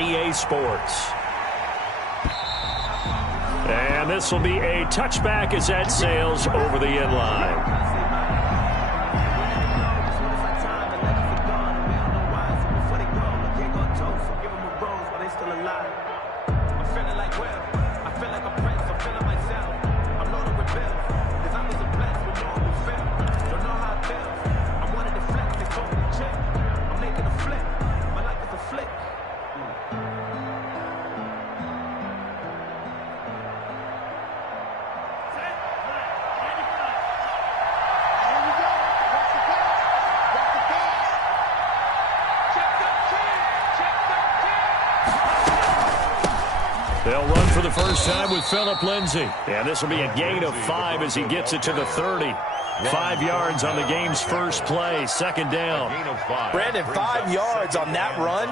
EA Sports. And this will be a touchback as that sails over the end line. They'll run for the first time with Phillip Lindsay. And this will be a gain of 5 as he gets it to the 30. 5 yards on the game's first play. Second down. Brandon, 5 yards on that run.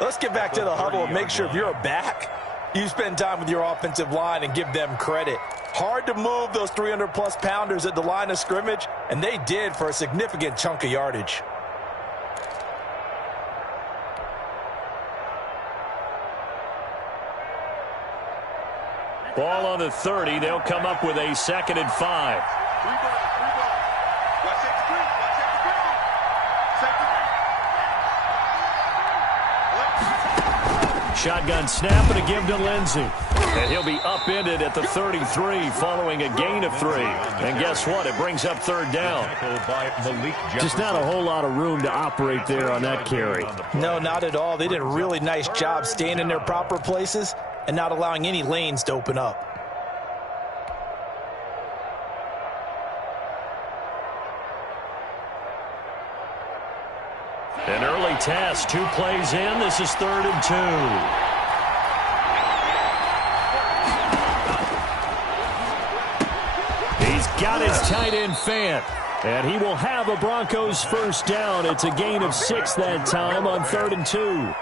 Let's get back to the huddle and make sure if you're a back, you spend time with your offensive line and give them credit. Hard to move those 300-plus pounders at the line of scrimmage, and they did for a significant chunk of yardage. Ball on the 30. They'll come up with a 2nd and 5. Shotgun snap and a give to Lindsay. And he'll be upended at the 33 following a gain of 3. And guess what? It brings up 3rd down. Just not a whole lot of room to operate there on that carry. No, not at all. They did a really nice job staying in their proper places and not allowing any lanes to open up. An early test, 2 plays in. This is 3rd and 2. He's got his tight end Fant. And he will have a Broncos first down. It's a gain of 6 that time on 3rd and 2.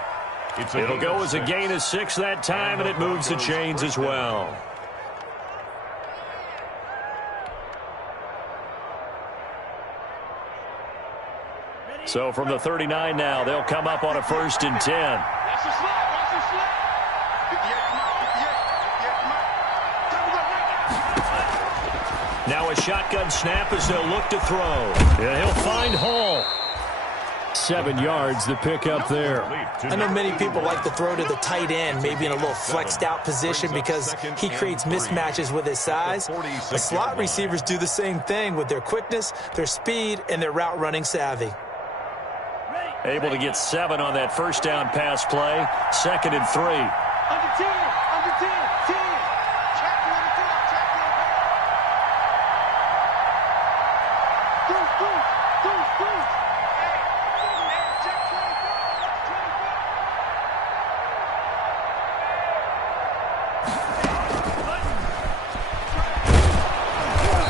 It'll go as a gain of 6 that time, and it moves the chains as well. So from the 39 now, they'll come up on a 1st and 10. Now a shotgun snap as they'll look to throw. And he'll find Hall. 7 yards to pick up there. I know many people like to throw to the tight end, maybe in a little flexed out position because he creates mismatches with his size. The slot receivers do the same thing with their quickness, their speed, and their route running savvy. Able to get 7 on that first down pass play. 2nd and 3. Under 10, under 10, 10. Check one, check one.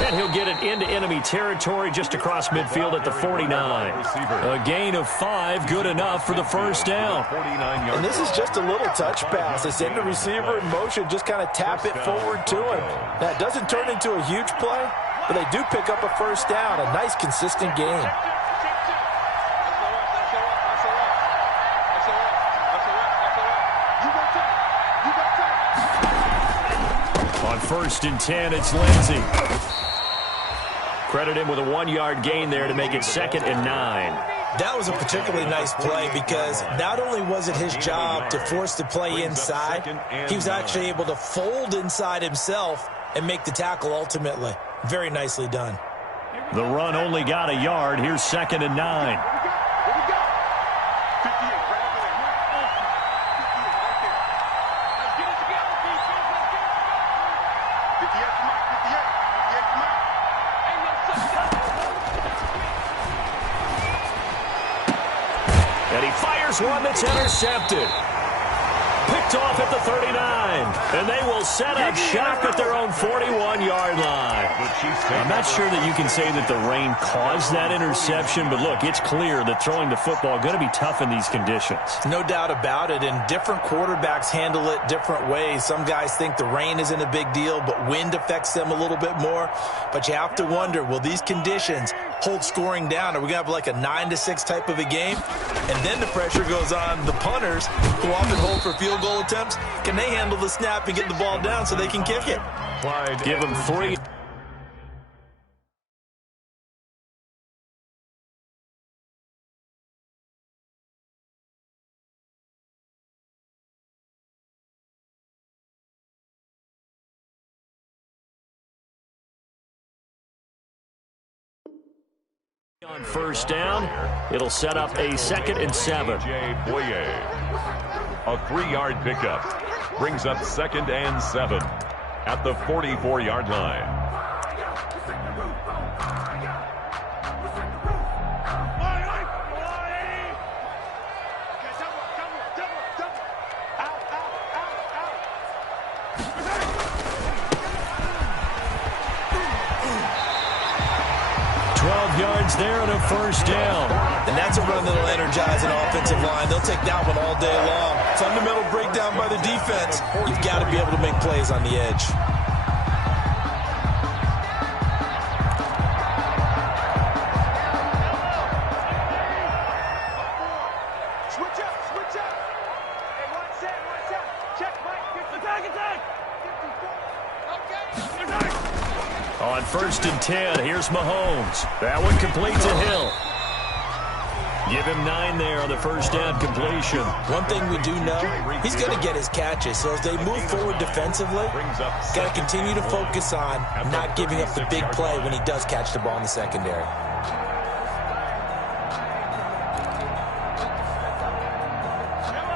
And he'll get it into enemy territory just across midfield at the 49. A gain of 5, good enough for the first down. And this is just a little touch pass. They send the receiver in motion, just kind of tap it forward to him. That doesn't turn into a huge play, but they do pick up a first down. A nice, consistent gain. On 1st and 10, it's Lindsay. Credit him with a 1-yard gain there to make it 2nd and 9. That was a particularly nice play because not only was it his job to force the play inside, he was actually able to fold inside himself and make the tackle ultimately. Very nicely done. The run only got a yard. Here's 2nd and 9. And he fires one that's intercepted. Picked off at the 39. And they will set up shop at their own 41-yard line. I'm not sure that you can say that the rain caused that interception, but look, it's clear that throwing the football is going to be tough in these conditions. No doubt about it, and different quarterbacks handle it different ways. Some guys think the rain isn't a big deal, but wind affects them a little bit more. But you have to wonder, will these conditions hold scoring down? Are we going to have like a 9-6 type of a game? And then the pressure goes on the punters who often hold for field goal attempts. Can they handle the snap and get the ball down so they can kick it? Give them 3. On first down, it'll set up a 2nd and 7. A 3-yard pickup brings up 2nd and 7 at the 44-yard line. Yards there and a first down. And that's a run that'll energize an offensive line. They'll take that one all day long. Fundamental breakdown by the defense. You've got to be able to make plays on the edge. Switch up, switch up. Hey, one set. Check, Mike. Attack. 54. Okay. On 1st and 10, here's Mahomes. That one complete to Hill. Give him 9 there on the first down completion. One thing we do know, he's going to get his catches. So as they move forward defensively, got to continue to focus on not giving up the big play when he does catch the ball in the secondary.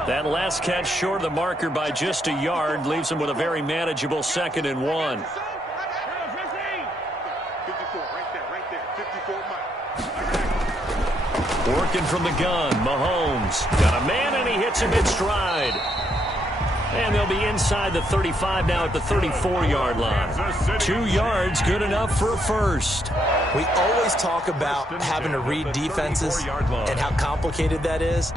That last catch short of the marker by just a yard leaves him with a very manageable 2nd and 1. Working from the gun, Mahomes. Got a man, and he hits him in stride. And they'll be inside the 35 now at the 34-yard line. 2 yards, good enough for a first. We always talk about having to read defenses and how complicated that is.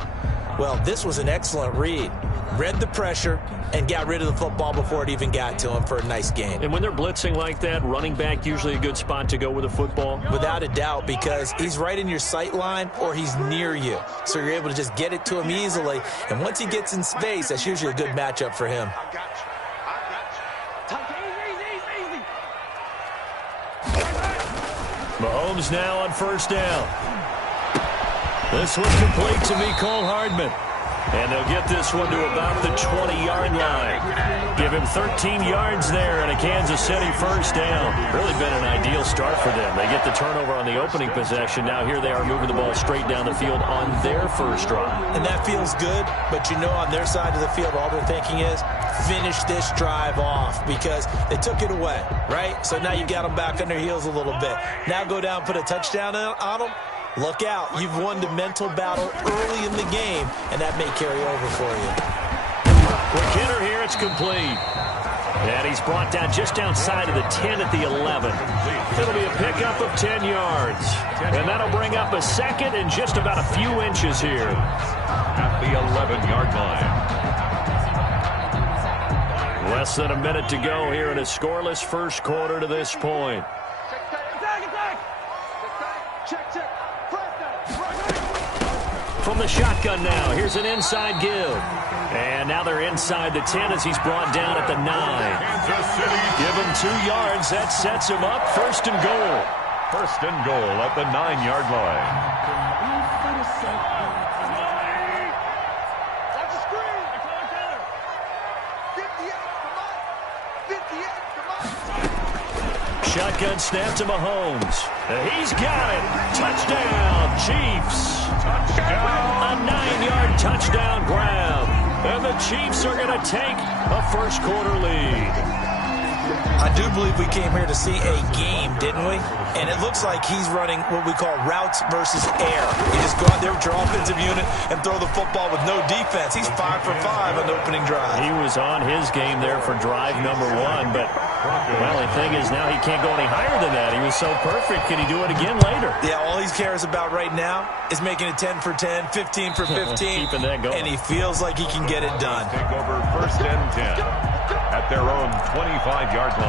Well, this was an excellent read. Read the pressure and got rid of the football before it even got to him for a nice gain. And when they're blitzing like that, running back usually a good spot to go with the football? Without a doubt, because he's right in your sight line or he's near you. So you're able to just get it to him easily. And once he gets in space, that's usually a good matchup for him. Mahomes now on first down. This one's complete to Mecole Hardman. And they'll get this one to about the 20-yard line. Give him 13 yards there and a Kansas City first down. Really been an ideal start for them. They get the turnover on the opening possession. Now here they are moving the ball straight down the field on their first drive. And that feels good, but you know on their side of the field all they're thinking is finish this drive off because they took it away, right? So now you got them back on their heels a little bit. Now go down, put a touchdown on them. Look out. You've won the mental battle early in the game, and that may carry over for you. Quick hitter here. It's complete. And he's brought down just outside of the 10 at the 11. It'll be a pickup of 10 yards. And that'll bring up a 2nd and just about a few inches here. At the 11-yard line. Less than a minute to go here in a scoreless first quarter to this point. From the shotgun now, here's an inside give. And now they're inside the 10 as he's brought down at the 9. Give him 2 yards. That sets him up. 1st and goal. 1st and goal at the 9-yard line. Watch the screen. 58, come on. Shotgun snap to Mahomes. He's got it. Touchdown, Chiefs. A 9-yard touchdown grab. And the Chiefs are going to take a first quarter lead. I do believe we came here to see a game, didn't we? And it looks like he's running what we call routes versus air. You just go out there with your offensive unit and throw the football with no defense. He's 5 for 5 on the opening drive. He was on his game there for drive number 1, but, well, the thing is now he can't go any higher than that. He was so perfect. Can he do it again later? Yeah, all he cares about right now is making it 10 for 10, 15 for 15. Keeping that going. And he feels like he can get it done. Take over 1st and 10 at their own 25-yard line.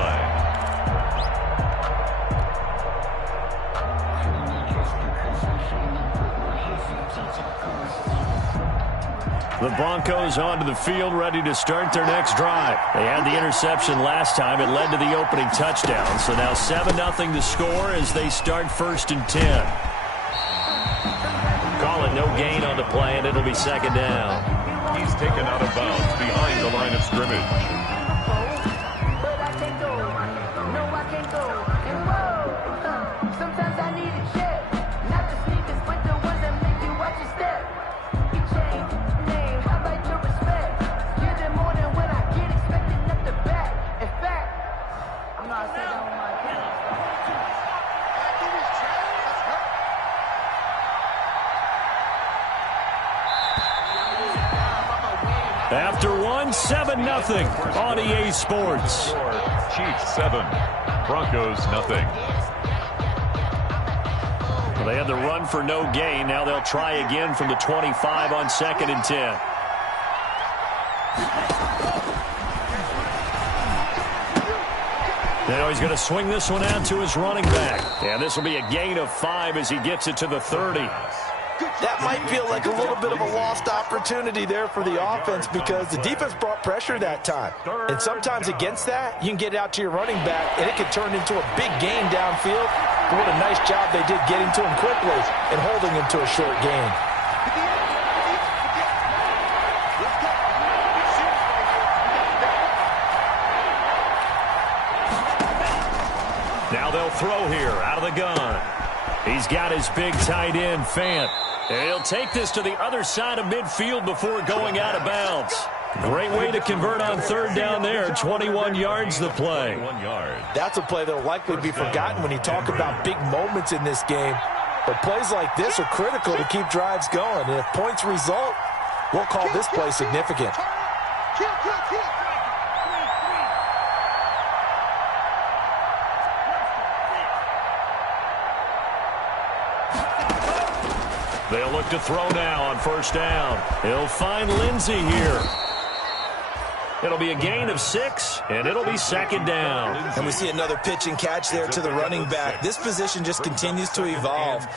The Broncos onto the field, ready to start their next drive. They had the interception last time. It led to the opening touchdown. So now 7-0 to score as they start 1st and 10. Call it no gain on the play, and it'll be 2nd down. He's taken out of bounds behind the line of scrimmage. After 7-0 on EA Sports. Chiefs 7, Broncos nothing. Well, they had the run for no gain. Now they'll try again from the 25 on 2nd and 10. Now he's going to swing this one out to his running back. And this will be a gain of 5 as he gets it to the 30. That might feel like a little bit of a lost opportunity there for the offense because the defense brought pressure that time. And sometimes against that, you can get it out to your running back, and it can turn into a big gain downfield. But what a nice job they did getting to him quickly and holding him to a short gain. Now they'll throw here out of the gun. He's got his big tight end, Fant. And he'll take this to the other side of midfield before going out of bounds. Great way to convert on 3rd down there. 21 yards the play. That's a play that will likely be forgotten when you talk about big moments in this game. But plays like this are critical to keep drives going. And if points result, we'll call this play significant. They'll look to throw now on 1st down. He'll find Lindsey here. It'll be a gain of 6, and it'll be 2nd down. And we see another pitch and catch there to the running back. This position just continues to evolve.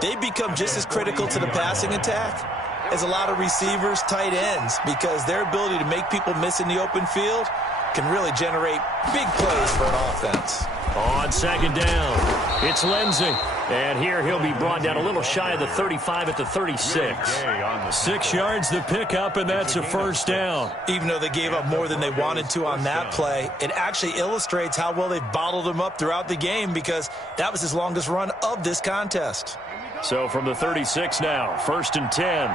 They become just as critical to the passing attack as a lot of receivers, tight ends, because their ability to make people miss in the open field can really generate big plays for an offense. On 2nd down, it's Lindsey. And here he'll be brought down a little shy of the 35 at the 36. 6 yards the pickup, and that's a 1st down. Even though they gave up more than they wanted to on that play, it actually illustrates how well they've bottled him up throughout the game because that was his longest run of this contest. So from the 36 now, 1st and 10.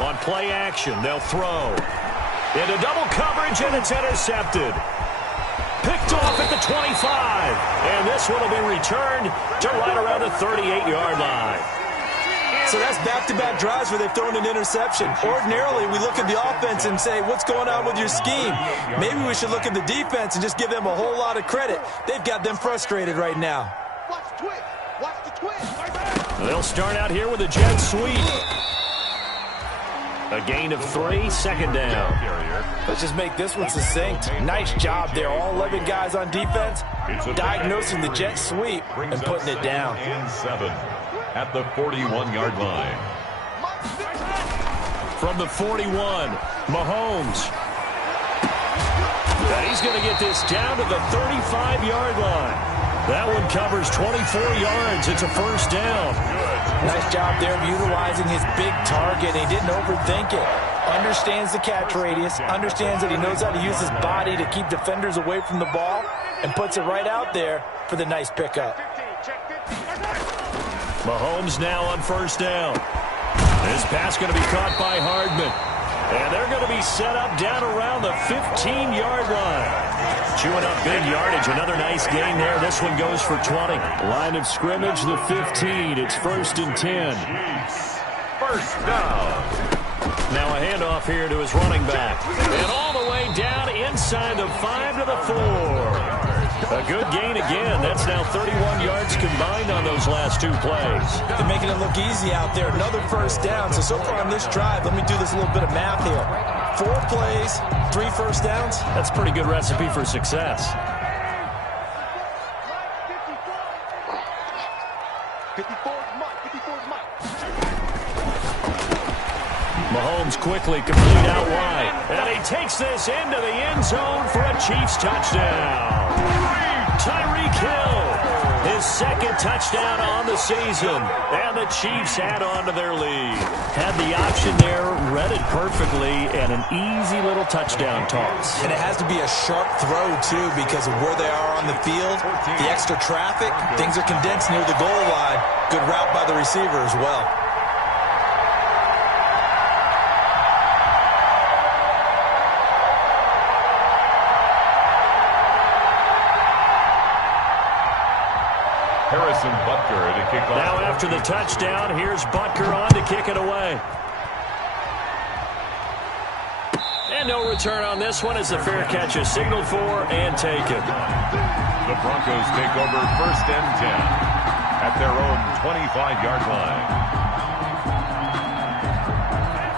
On play action, they'll throw. Into double coverage, and it's intercepted. Picked off at the 25. And this one will be returned to right around the 38-yard line. So that's back-to-back drives where they've thrown an interception. Ordinarily, we look at the offense and say, what's going on with your scheme? Maybe we should look at the defense and just give them a whole lot of credit. They've got them frustrated right now. Watch the twist. Watch the twist. They'll start out here with a jet sweep. A gain of 3, 2nd down. Let's just make this one succinct. Nice job there. All 11 guys on defense diagnosing the jet sweep and putting it down. And 7 at the 41-yard line. From the 41, Mahomes. And he's going to get this down to the 35-yard line. That one covers 24 yards. It's a 1st down. Nice job there of utilizing his big target. He didn't overthink it. Understands the catch radius. Understands that he knows how to use his body to keep defenders away from the ball. And puts it right out there for the nice pickup. Mahomes now on 1st down. This pass going to be caught by Hardman. And they're going to be set up down around the 15-yard line. Chewing up big yardage. Another nice gain there. This one goes for 20. Line of scrimmage, the 15. It's 1st and 10. 1st down. Now a handoff here to his running back. And all the way down inside the 5 to the 4. A good gain again. That's now 31 yards combined on those last 2 plays. They're making it look easy out there. Another 1st down. So far on this drive, let me do this little bit of math here. 4 plays, 3 1st downs. That's a pretty good recipe for success. Mahomes quickly complete out wide. And he takes this into the end zone for a Chiefs touchdown. Tyreek Hill, his second touchdown on the season. And the Chiefs add on to their lead. Had the option there, read it perfectly, and an easy little touchdown toss. And it has to be a sharp throw, too, because of where they are on the field. The extra traffic, things are condensed near the goal line. Good route by the receiver as well. Harrison Butker to kick off. Now after the touchdown, here's Butker on to kick it away. And no return on this one as the fair catch is signaled for and taken. The Broncos take over 1st and 10 at their own 25-yard line.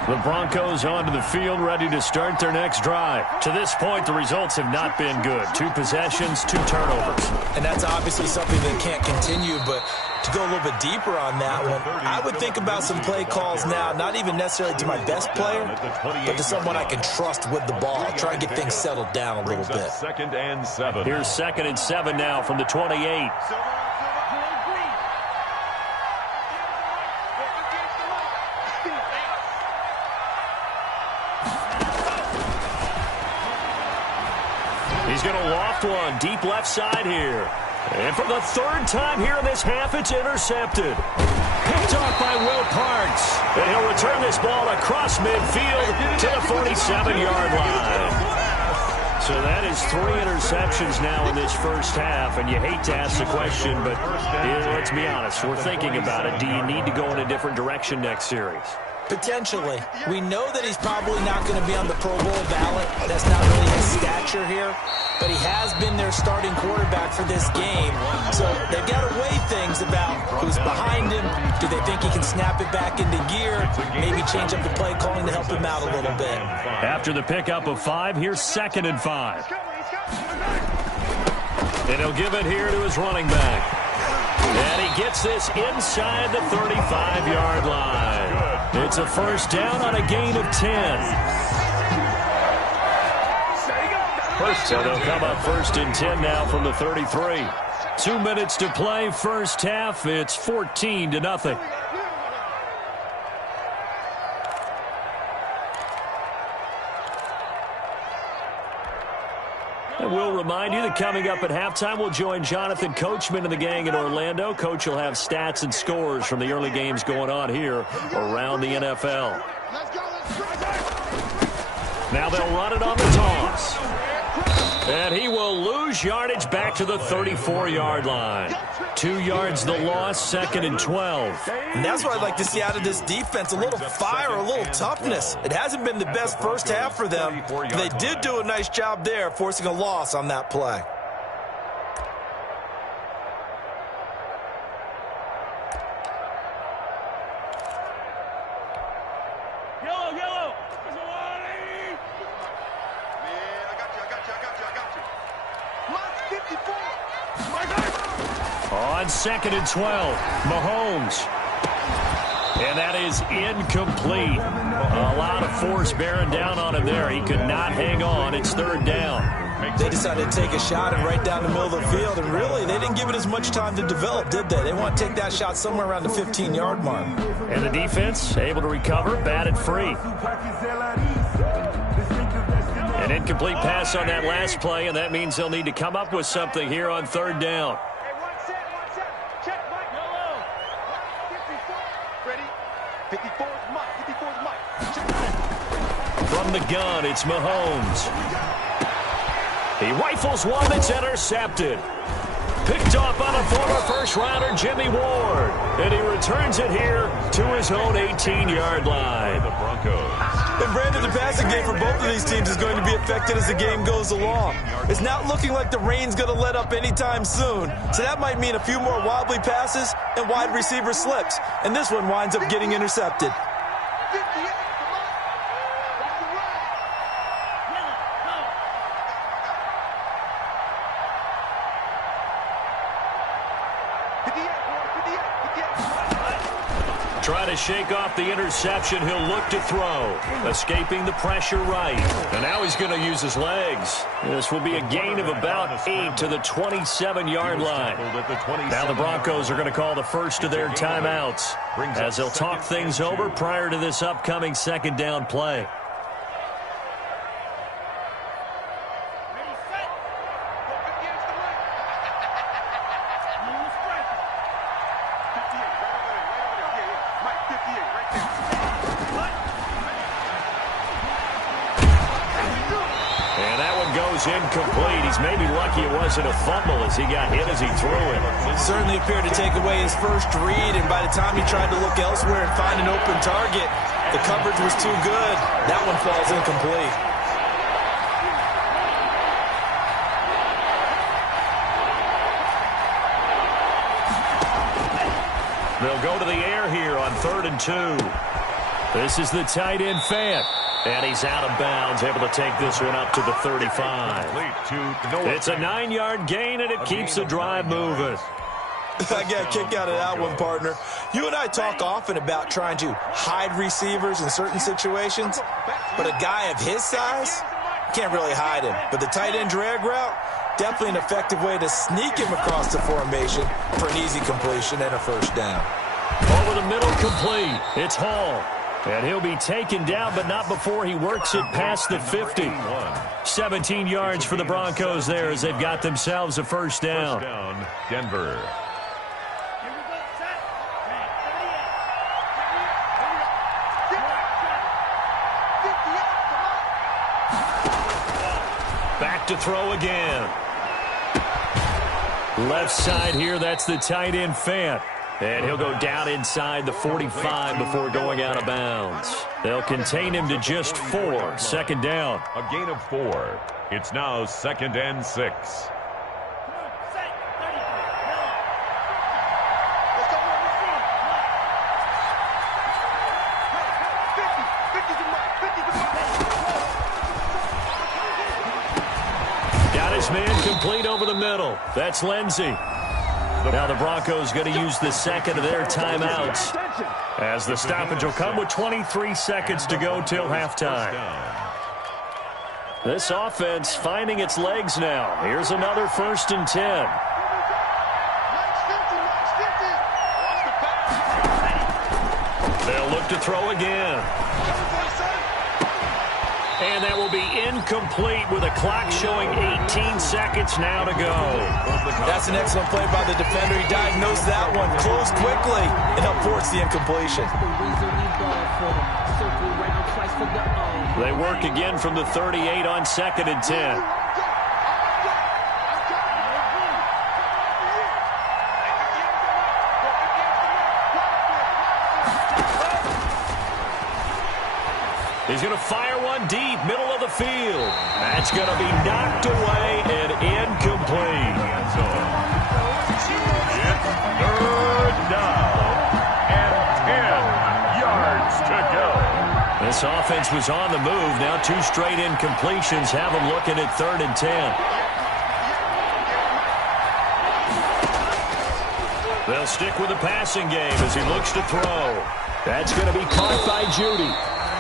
The Broncos onto the field, ready to start their next drive. To this point, the results have not been good. 2 possessions, 2 turnovers. And that's obviously something that can't continue, but to go a little bit deeper on that one, I would think about some play calls now, not even necessarily to my best player, but to someone I can trust with the ball. Try and get things settled down a little bit. 2nd and 7. Here's 2nd and 7 now from the 28. He's going to loft one deep left side here. And for the 3rd time here in this half, it's intercepted. Picked off by Will Parks. And he'll return this ball across midfield to the 47-yard line. So that is 3 interceptions now in this first half. And you hate to ask the question, but let's be honest. We're thinking about it. Do you need to go in a different direction next series? Potentially. We know that he's probably not going to be on the Pro Bowl ballot. That's not really his stature here. But he has been their starting quarterback for this game. So they've got to weigh things about who's behind him. Do they think he can snap it back into gear? Maybe change up the play calling to help him out a little bit. After the pickup of 5, here's 2nd and 5. And he'll give it here to his running back. And he gets this inside the 35-yard line. It's a first down on a gain of 10. So they'll come up 1st and 10 now from the 33. 2 minutes to play, first half. It's 14-0. And we'll remind you that coming up at halftime, we'll join Jonathan Coachman and the gang in Orlando. Coach will have stats and scores from the early games going on here around the NFL. Now they'll run it on the toss. And he will lose yardage back to the 34-yard line. 2 yards the loss, 2nd and 12. And that's what I'd like to see out of this defense, a little fire, a little toughness. It hasn't been the best first half for them. They did do a nice job there, forcing a loss on that play. On 2nd and 12, Mahomes. And that is incomplete. A lot of force bearing down on him there. He could not hang on. It's 3rd down. They decided to take a shot and right down the middle of the field, and really, they didn't give it as much time to develop, did they? They want to take that shot somewhere around the 15-yard mark. And the defense able to recover, batted free. An incomplete pass on that last play, and that means they'll need to come up with something here on 3rd down. From the gun, it's Mahomes. He rifles one that's intercepted. Picked off on a former first-rounder, Jimmy Ward. And he returns it here to his own 18-yard line. The Broncos. And Brandon, the passing game for both of these teams is going to be affected as the game goes along. It's not looking like the rain's going to let up anytime soon. So that might mean a few more wobbly passes and wide receiver slips. And this one winds up getting intercepted. try to shake off the interception. He'll look to throw. Escaping the pressure right. And now he's going to use his legs. This will be a gain of about 8 to the 27-yard line. Now the Broncos are going to call the first of their timeouts as they'll talk things over prior to this upcoming second down play. Incomplete. He's maybe lucky it wasn't a fumble as he got hit as he threw it. Certainly appeared to take away his first read, and by the time he tried to look elsewhere and find an open target, the coverage was too good. That one falls incomplete. They'll go to the air here on 3rd and 2. This is the tight end Fant. And he's out of bounds, able to take this one up to the 35. It's a 9-yard gain, and it keeps the drive moving. I got a kick out of that one, partner. You and I talk often about trying to hide receivers in certain situations, but a guy of his size can't really hide him. But the tight end drag route, definitely an effective way to sneak him across the formation for an easy completion and a first down. Over the middle, complete. It's Hall. And he'll be taken down, but not before he works it past the 50. 17 yards for the Broncos there as they've got themselves a first down. Denver. Back to throw again. Left side here, that's the tight end Fant. And he'll go down inside the 45 before going out of bounds. They'll contain him to just 4. Second down. A gain of 4. It's now 2nd and 6. Got his man complete over the middle. That's Lindsey. Now the Broncos going to use the second of their timeouts as the stoppage will come with 23 seconds to go till halftime. This offense finding its legs now. Here's another 1st and 10. They'll look to throw again. And that will be incomplete with a clock showing 18 seconds now to go. That's an excellent play by the defender. He diagnosed that one, closed quickly, and helped force the incompletion. They work again from the 38 on 2nd and 10. He's going to fire one deep, middle of the field. That's going to be knocked away and incomplete. It's 3rd down and 10 yards to go. This offense was on the move. Now 2 straight incompletions have them looking at 3rd and 10. They'll stick with the passing game as he looks to throw. That's going to be caught by Judy.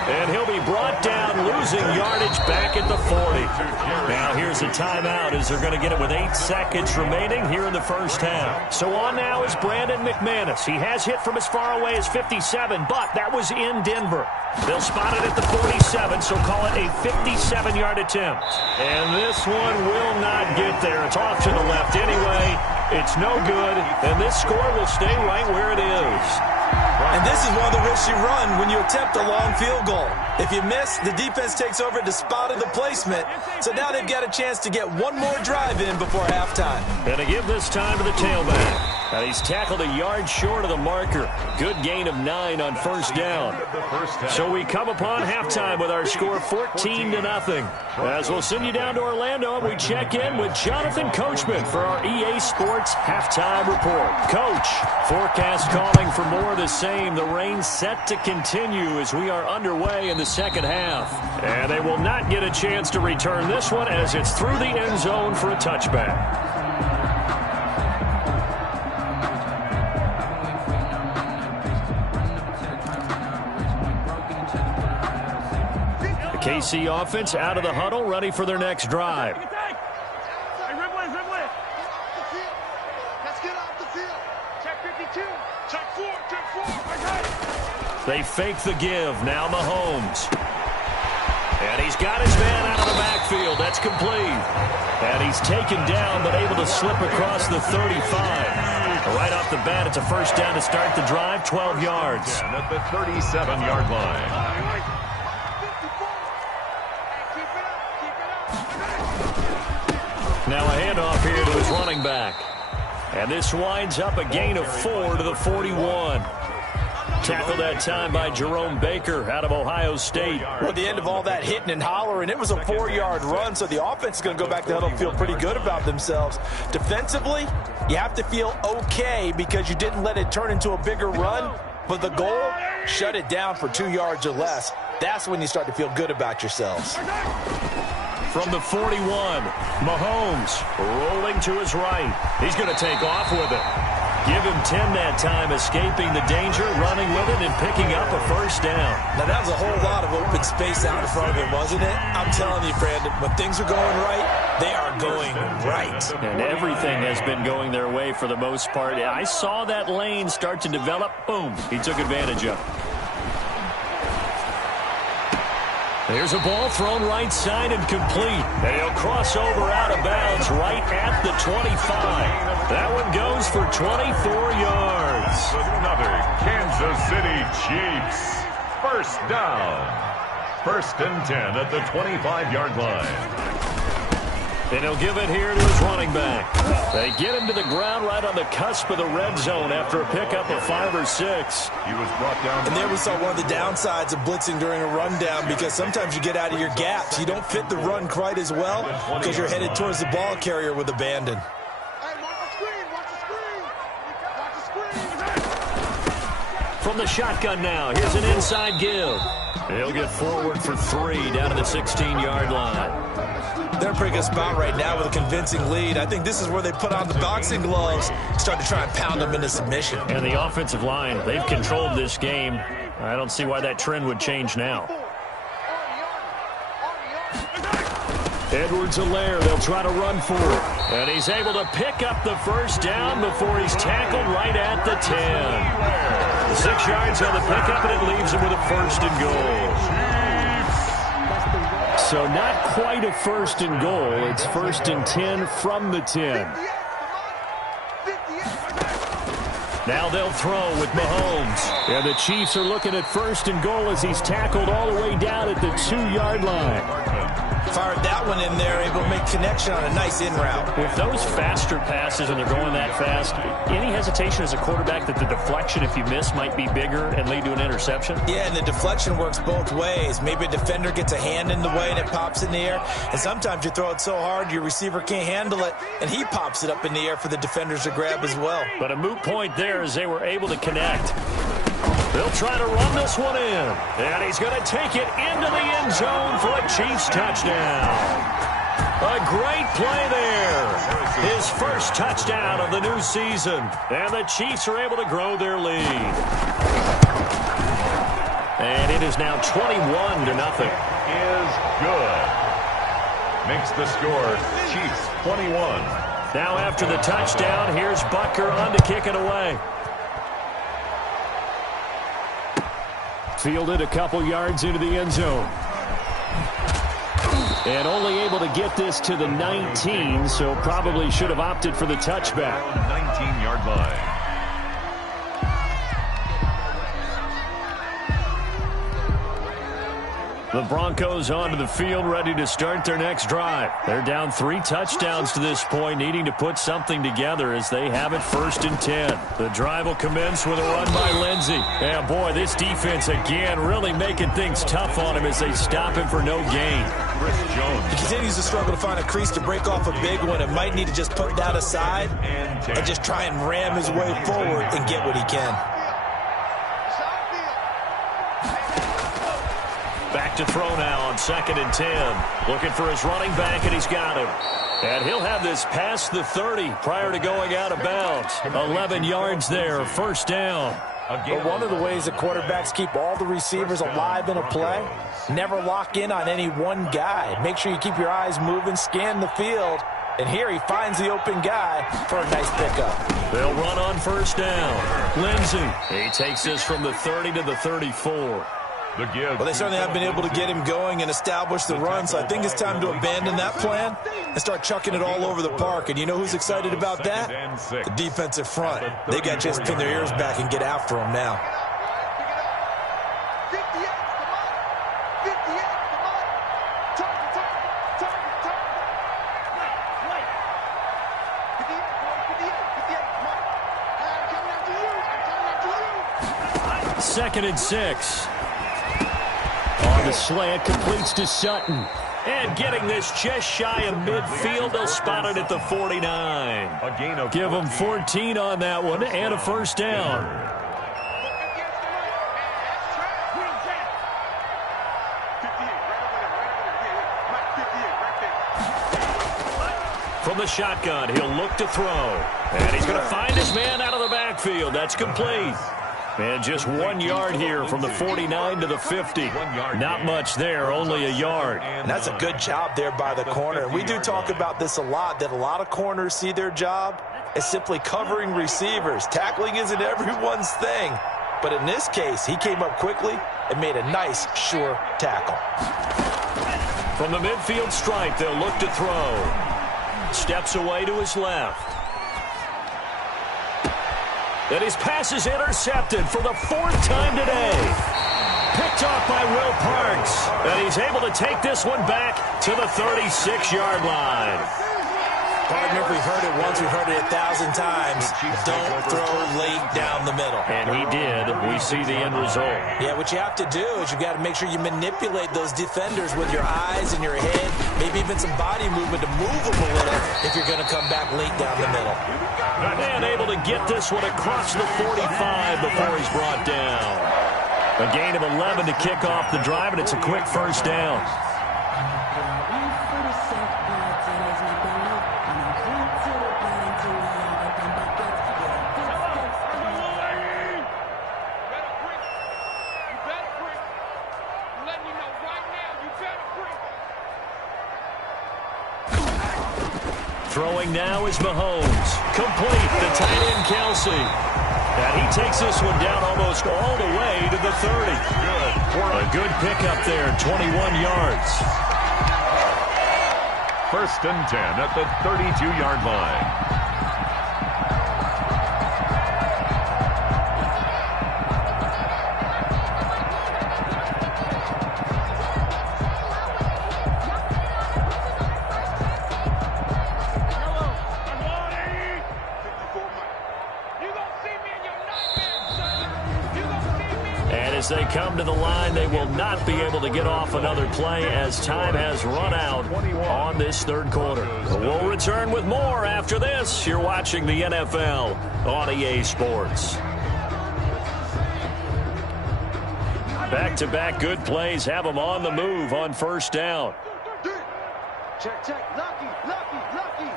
And he'll be brought down, losing yardage back at the 40. Now here's a timeout as they're going to get it with 8 seconds remaining here in the first half. So on now is Brandon McManus. He has hit from as far away as 57, but that was in Denver. They'll spot it at the 47, so call it a 57-yard attempt. And this one will not get there. It's off to the left anyway. It's no good, and this score will stay right where it is. And this is one of the risks you run when you attempt a long field goal. If you miss, the defense takes over at the spot of the placement. So now they've got a chance to get one more drive in before halftime. And to give this time to the tailback. And he's tackled a yard short of the marker. Good gain of 9 on first down. So we come upon halftime with our score 14-0. As we'll send you down to Orlando, we check in with Jonathan Coachman for our EA Sports Halftime Report. Coach, forecast calling for more of the same. The rain set to continue as we are underway in the second half. And they will not get a chance to return this one as it's through the end zone for a touchback. KC offense out of the huddle, ready for their next drive. They fake the give. Now Mahomes. And he's got his man out of the backfield. That's complete. And he's taken down, but able to slip across the 35. Right off the bat, it's a first down to start the drive, 12 yards. At the 37-yard line. Now a handoff here to his running back. And this winds up a gain of 4 to the 41. Tackled that time by Jerome Baker out of Ohio State. Well, at the end of all that hitting and hollering, it was a 4-yard run, so the offense is going to go back to the huddle and feel pretty good about themselves. Defensively, you have to feel okay because you didn't let it turn into a bigger run, but the goal, shut it down for 2 yards or less. That's when you start to feel good about yourselves. From the 41, Mahomes rolling to his right. He's going to take off with it. Give him 10 that time, escaping the danger, running with it, and picking up a first down. Now, that was a whole lot of open space out in front of him, wasn't it? I'm telling you, Brandon, when things are going right, they are going right. And everything has been going their way for the most part. I saw that lane start to develop. Boom. He took advantage of it. There's a ball thrown right side and complete. And he'll cross over out of bounds right at the 25. That one goes for 24 yards. Another Kansas City Chiefs. First down. 1st and 10 at the 25-yard line. And he'll give it here to his running back. They get him to the ground right on the cusp of the red zone after a pickup of 5 or 6. He was brought down. And there we saw one of the downsides of blitzing during a rundown, because sometimes you get out of your gaps. You don't fit the run quite as well because you're headed towards the ball carrier with abandon. From the shotgun now, here's an inside give. He'll get forward for 3 down to the 16-yard line. They're in a pretty good spot right now with a convincing lead. I think this is where they put on the boxing gloves, start to try and pound them into submission. And the offensive line, they've controlled this game. I don't see why that trend would change now. Edwards-Helaire, they'll try to run for it. And he's able to pick up the first down before he's tackled right at the 10. 6 yards on the pickup, and it leaves him with a 1st and goal. So not quite a 1st and goal. It's 1st and 10 from the 10. Now they'll throw with Mahomes. And the Chiefs are looking at 1st and goal as he's tackled all the way down at the 2-yard line. Fired that one in there, able to make connection on a nice in route. With those faster passes and they're going that fast, any hesitation as a quarterback that the deflection, if you miss, might be bigger and lead to an interception? Yeah, and the deflection works both ways. Maybe a defender gets a hand in the way and it pops in the air. And sometimes you throw it so hard your receiver can't handle it, and he pops it up in the air for the defenders to grab as well. But a moot point there as they were able to connect. They'll try to run this one in. And he's going to take it into the end zone for a Chiefs touchdown. A great play there. His first touchdown of the new season. And the Chiefs are able to grow their lead. And it is now 21-0. Is good. Makes the score Chiefs 21. Now after the touchdown, here's Butker on to kick it away. Fielded a couple yards into the end zone. And only able to get this to the 19, so probably should have opted for the touchback. 19-yard line. The Broncos onto the field, ready to start their next drive. They're down 3 touchdowns to this point, needing to put something together as they have it 1st and 10. The drive will commence with a run by Lindsey. And boy, this defense again really making things tough on him as they stop him for no gain. Chris Jones. He continues to struggle to find a crease to break off a big one and might need to just put that aside and just try and ram his way forward and get what he can. Back to throw now on 2nd and 10. Looking for his running back, and he's got him. And he'll have this past the 30 prior to going out of bounds. 11 yards there, 1st down. But one of the ways that quarterbacks keep all the receivers alive in a play, never lock in on any one guy. Make sure you keep your eyes moving, scan the field. And here he finds the open guy for a nice pickup. They'll run on first down. Lindsey, he takes this from the 30 to the 34. Well, they certainly have been able to get him going and establish the run, so I think it's time to abandon that plan and start chucking it all over the park. And you know who's excited about that? The defensive front. They got a chance to pin their ears back and get after him now. Second and 6. On the slant, completes to Sutton. And getting this just shy of midfield, they'll spot it at the 49. Give them 14 on that one and a first down. From the shotgun, he'll look to throw. And he's going to find his man out of the backfield. That's complete. And just 1 yard here from the 49 to the 50. Not much there, only a yard. And that's a good job there by the corner. And we do talk about this a lot, that a lot of corners see their job as simply covering receivers. Tackling isn't everyone's thing. But in this case, he came up quickly and made a nice, sure tackle. From the midfield stripe, they'll look to throw. Steps away to his left. And his pass is intercepted for the 4th time today. Picked off by Will Parks. And he's able to take this one back to the 36-yard line. Partner, if we've heard it once, we've heard it 1,000 times. Don't throw late down the middle. And he did. We see the end result. Yeah, what you have to do is you've got to make sure you manipulate those defenders with your eyes and your head, maybe even some body movement to move them a little if you're going to come back late down the middle. And able to get this one across the 45 before he's brought down. A gain of 11 to kick off the drive, and it's a quick first down. Throwing now is Mahomes. Complete, the tight end Kelsey. And he takes this one down almost all the way to the 30. A good pickup there, 21 yards. 1st and 10 at the 32-yard line. As they come to the line, they will not be able to get off another play as time has run out on this 3rd quarter. But we'll return with more after this. You're watching the NFL on EA Sports. Back-to-back good plays have them on the move on first down. Check, check, lucky, lucky, lucky.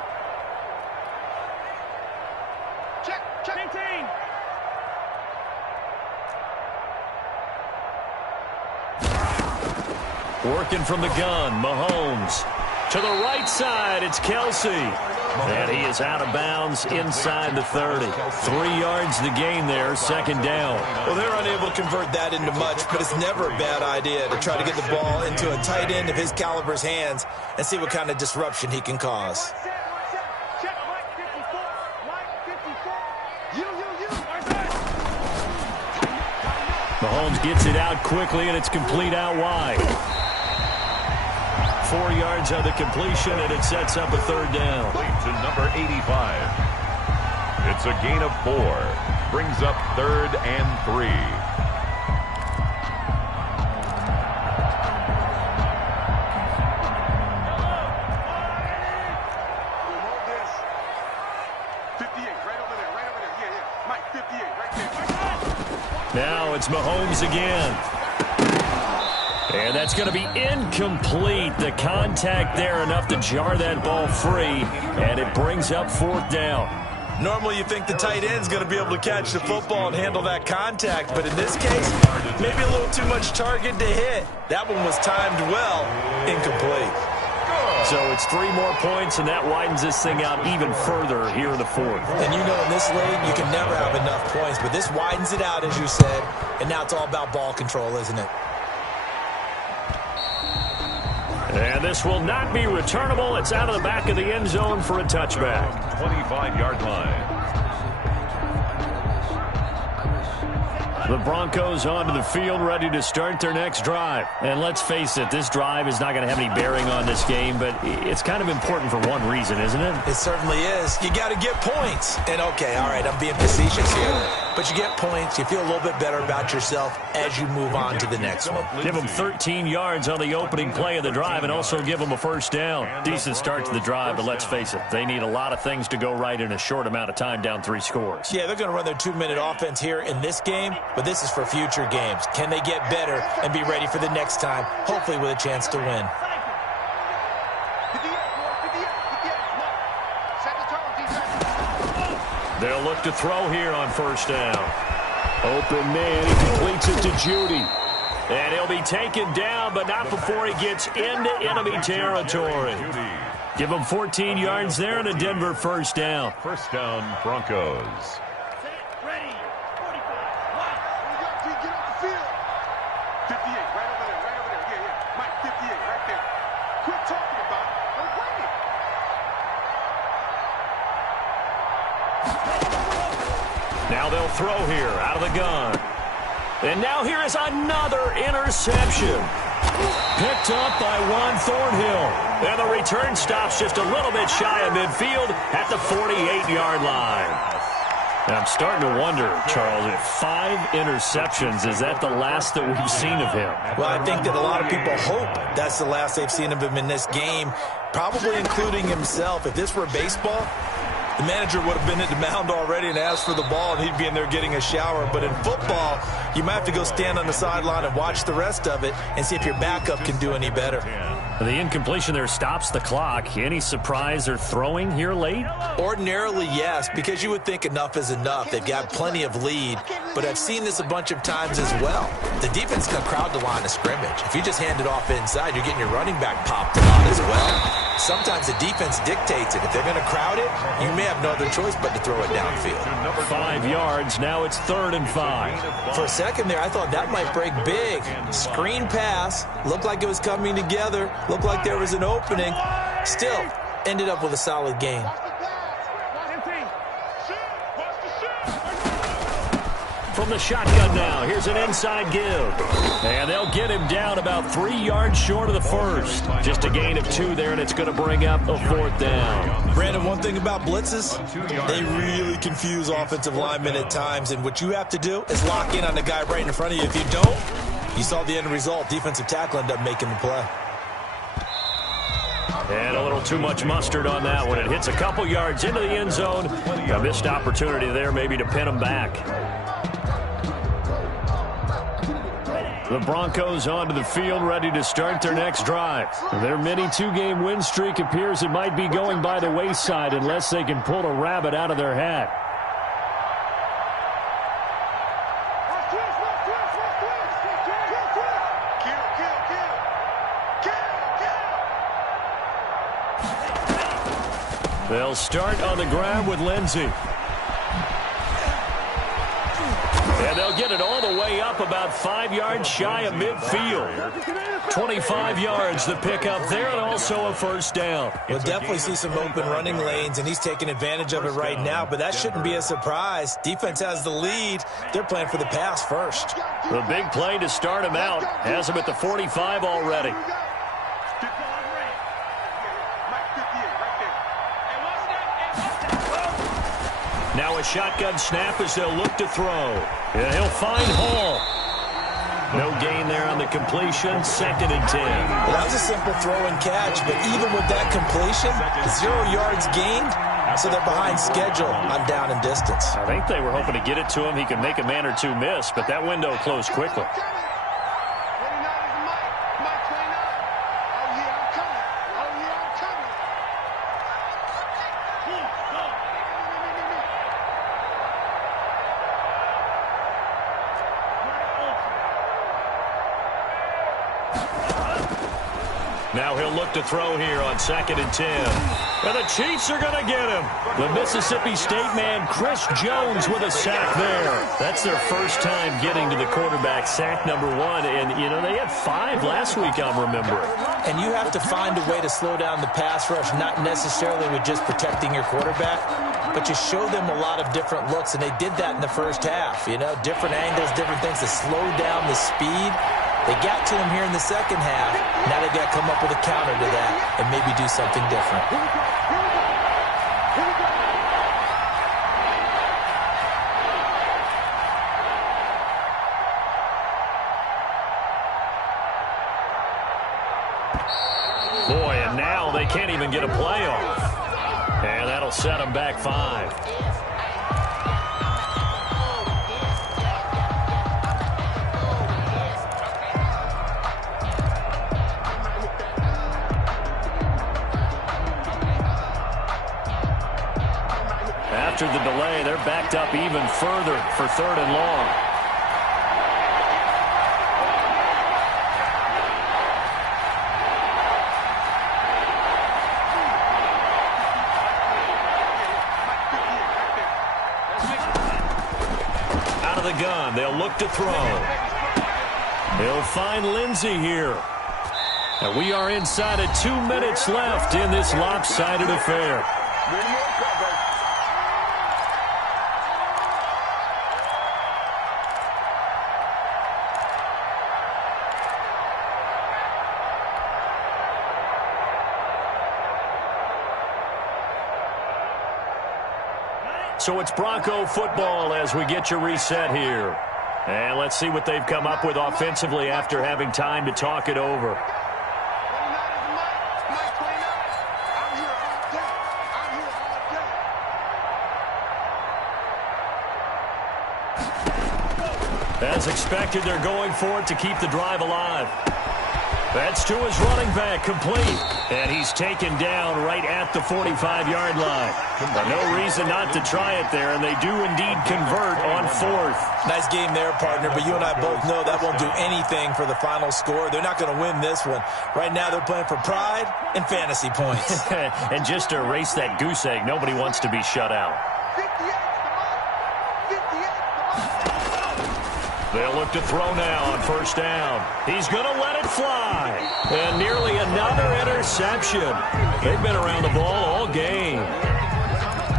Check, check. 18. Working from the gun, Mahomes. To the right side, it's Kelsey. And he is out of bounds inside the 30. 3 yards to gain there, 2nd down. Well, they're unable to convert that into much, but it's never a bad idea to try to get the ball into a tight end of his caliber's hands and see what kind of disruption he can cause. Check, Mike 54, Mike 54. You. Mahomes gets it out quickly, and it's complete out wide. 4 yards on the completion, and it sets up a 3rd down. To number 85. It's a gain of 4. Brings up 3rd and 3. Now it's Mahomes again. And that's going to be incomplete. The contact there enough to jar that ball free, and it brings up 4th down. Normally you think the tight end's going to be able to catch the football and handle that contact, but in this case, maybe a little too much target to hit. That one was timed well, incomplete. So it's 3 more points, and that widens this thing out even further here in the fourth. And you know in this league, you can never have enough points, but this widens it out, as you said, and now it's all about ball control, isn't it? And this will not be returnable. It's out of the back of the end zone for a touchback. 25-yard line. The Broncos onto the field, ready to start their next drive. And let's face it, this drive is not going to have any bearing on this game, but it's kind of important for one reason, isn't it? It certainly is. You got to get points. And, okay, all right, I'm being facetious here. But you get points, you feel a little bit better about yourself as you move on to the next one. Give them 13 yards on the opening play of the drive and also give them a first down. Decent start to the drive, but let's face it, they need a lot of things to go right in a short amount of time, down 3 scores. Yeah, they're going to run their 2-minute offense here in this game, but this is for future games. Can they get better and be ready for the next time, hopefully with a chance to win? They'll look to throw here on first down. Open man, he completes it to Judy. And he'll be taken down, but not before he gets into enemy territory. Give him 14 yards there and a Denver first down. First down, Broncos. Ready. 45. Get off the field. 58, right over there. Yeah. Mike, 58, right there. Quit talking about it. Don't wait it. Now they'll throw here out of the gun. And now here is another interception. Picked up by Juan Thornhill. And the return stops just a little bit shy of midfield at the 48-yard line. And I'm starting to wonder, Charles, if 5 interceptions, is that the last that we've seen of him? Well, I think that a lot of people hope that's the last they've seen of him in this game, probably including himself. If this were baseball, the manager would have been at the mound already and asked for the ball, and he'd be in there getting a shower. But in football, you might have to go stand on the sideline and watch the rest of it and see if your backup can do any better. The incompletion there stops the clock. Any surprise they're throwing here late? Ordinarily, yes, because you would think enough is enough. They've got plenty of lead, but I've seen this a bunch of times as well. The defense can crowd the line of scrimmage. If you just hand it off inside, you're getting your running back popped a lot as well. Sometimes the defense dictates it. If they're going to crowd it, you may have no other choice but to throw it downfield. 5 yards. Now it's 3rd and 5. For a second there, I thought that might break big. Screen pass. Looked like it was coming together. Looked like there was an opening. Still, ended up with a solid gain. From the shotgun now, here's an inside give. And they'll get him down about 3 yards short of the first. Just a gain of 2 there, and it's going to bring up a 4th down. Brandon, one thing about blitzes, they really confuse offensive linemen at times, and what you have to do is lock in on the guy right in front of you. If you don't, you saw the end result. Defensive tackle ended up making the play. And a little too much mustard on that one. It hits a couple yards into the end zone. A missed opportunity there maybe to pin him back. The Broncos onto the field, ready to start their next drive. Their mini 2-game win streak appears it might be going by the wayside unless they can pull a rabbit out of their hat. They'll start on the ground with Lindsey. And they'll get it all the way up about 5 yards shy of midfield. 25 yards the pickup there, and also a first down. We'll definitely see some open running lanes, and he's taking advantage of it right now, but that shouldn't be a surprise. Defense has the lead. They're playing for the pass first. The big play to start him out has him at the 45 already. Now a shotgun snap as they'll look to throw. And he'll find Hall. No gain there on the completion. 2nd and 10. Well, that was a simple throw and catch, but even with that completion, 0 yards gained, so they're behind schedule on down and distance. I think they were hoping to get it to him. He could make a man or two miss, but that window closed quickly. Now he'll look to throw here on 2nd and 10. And the Chiefs are going to get him. The Mississippi State man, Chris Jones, with a sack there. That's their first time getting to the quarterback, sack number 1. And, you know, they had 5 last week, I'm remembering. And you have to find a way to slow down the pass rush, not necessarily with just protecting your quarterback, but you show them a lot of different looks, and they did that in the first half. You know, different angles, different things to slow down the speed. They got to him here in the second half. Now they've got to come up with a counter to that and maybe do something different. Boy, and now they can't even get a play off. And that'll set them back 5. After the delay, they're backed up even further for 3rd and long. Out of the gun, they'll look to throw. They'll find Lindsey here. And we are inside of 2 minutes left in this lopsided affair. So it's Bronco football as we get you reset here. And let's see what they've come up with offensively after having time to talk it over. As expected, they're going for it to keep the drive alive. That's to his running back, complete. And he's taken down right at the 45-yard line. No reason not to try it there, and they do indeed convert on 4th. Nice game there, partner, but you and I both know that won't do anything for the final score. They're not going to win this one. Right now they're playing for pride and fantasy points. And just to erase that goose egg, nobody wants to be shut out. They'll look to throw now on 1st down. He's going to let it fly. And nearly another interception. They've been around the ball all game.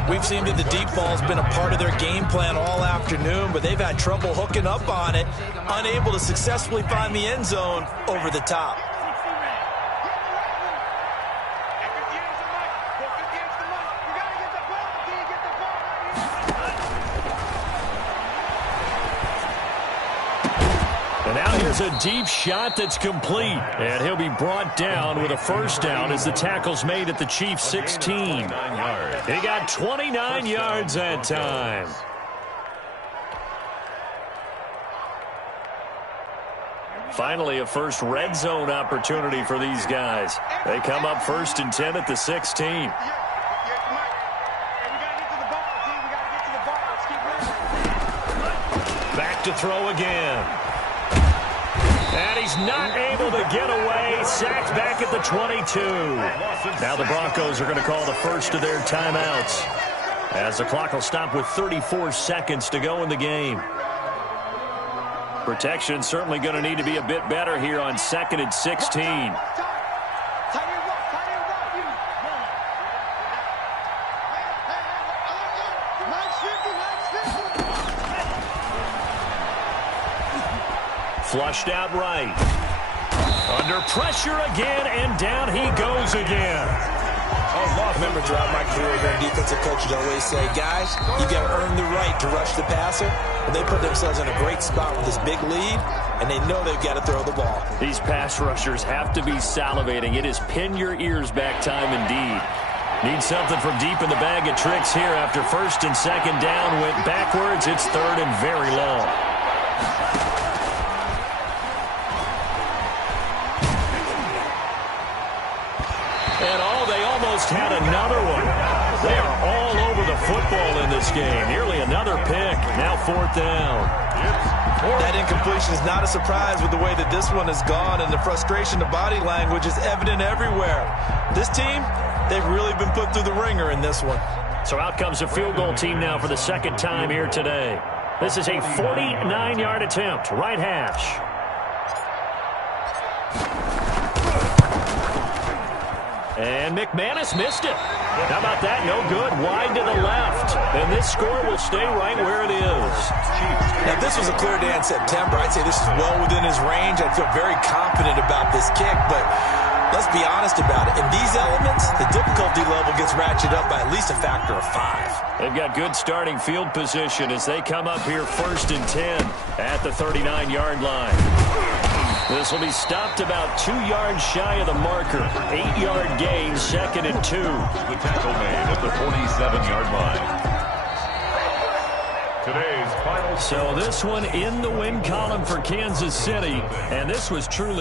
We've seen that the deep ball's been a part of their game plan all afternoon, but they've had trouble hooking up on it, unable to successfully find the end zone over the top. And now here's a deep shot that's complete. And he'll be brought down with a 1st down as the tackle's made at the Chiefs' 16. He got 29 yards that time. Finally, a first red zone opportunity for these guys. They come up 1st and 10 at the 16. Back to throw again. And he's not able to get away. Sacked back at the 22. Now the Broncos are going to call the first of their timeouts, as the clock will stop with 34 seconds to go in the game. Protection certainly going to need to be a bit better here on 2nd and 16. Flushed out right. Under pressure again, and down he goes again. I remember throughout my career here, defensive coaches always say, guys, you got to earn the right to rush the passer. And they put themselves in a great spot with this big lead, and they know they've got to throw the ball. These pass rushers have to be salivating. It is pin your ears back time indeed. Need something from deep in the bag of tricks here after 1st and 2nd down. Went backwards. It's 3rd and very long. And they almost had another one. They are all over the football in this game. Nearly another pick. Now 4th down. That incompletion is not a surprise with the way that this one has gone, and the frustration, the body language is evident everywhere. This team, they've really been put through the ringer in this one. So out comes a field goal team now for the second time here today. This is a 49-yard attempt, right hash. And McManus missed it. How about that? No good. Wide to the left. And this score will stay right where it is. Now, if this was a clear day in September, I'd say this is well within his range. I'd feel very confident about this kick, but let's be honest about it. In these elements, the difficulty level gets ratcheted up by at least a factor of 5. They've got good starting field position as they come up here 1st and 10 at the 39-yard line. This will be stopped about 2 yards shy of the marker. 8-yard gain, 2nd and 2. The tackle made at the 47-yard line. Today's final. So this one in the win column for Kansas City, and this was truly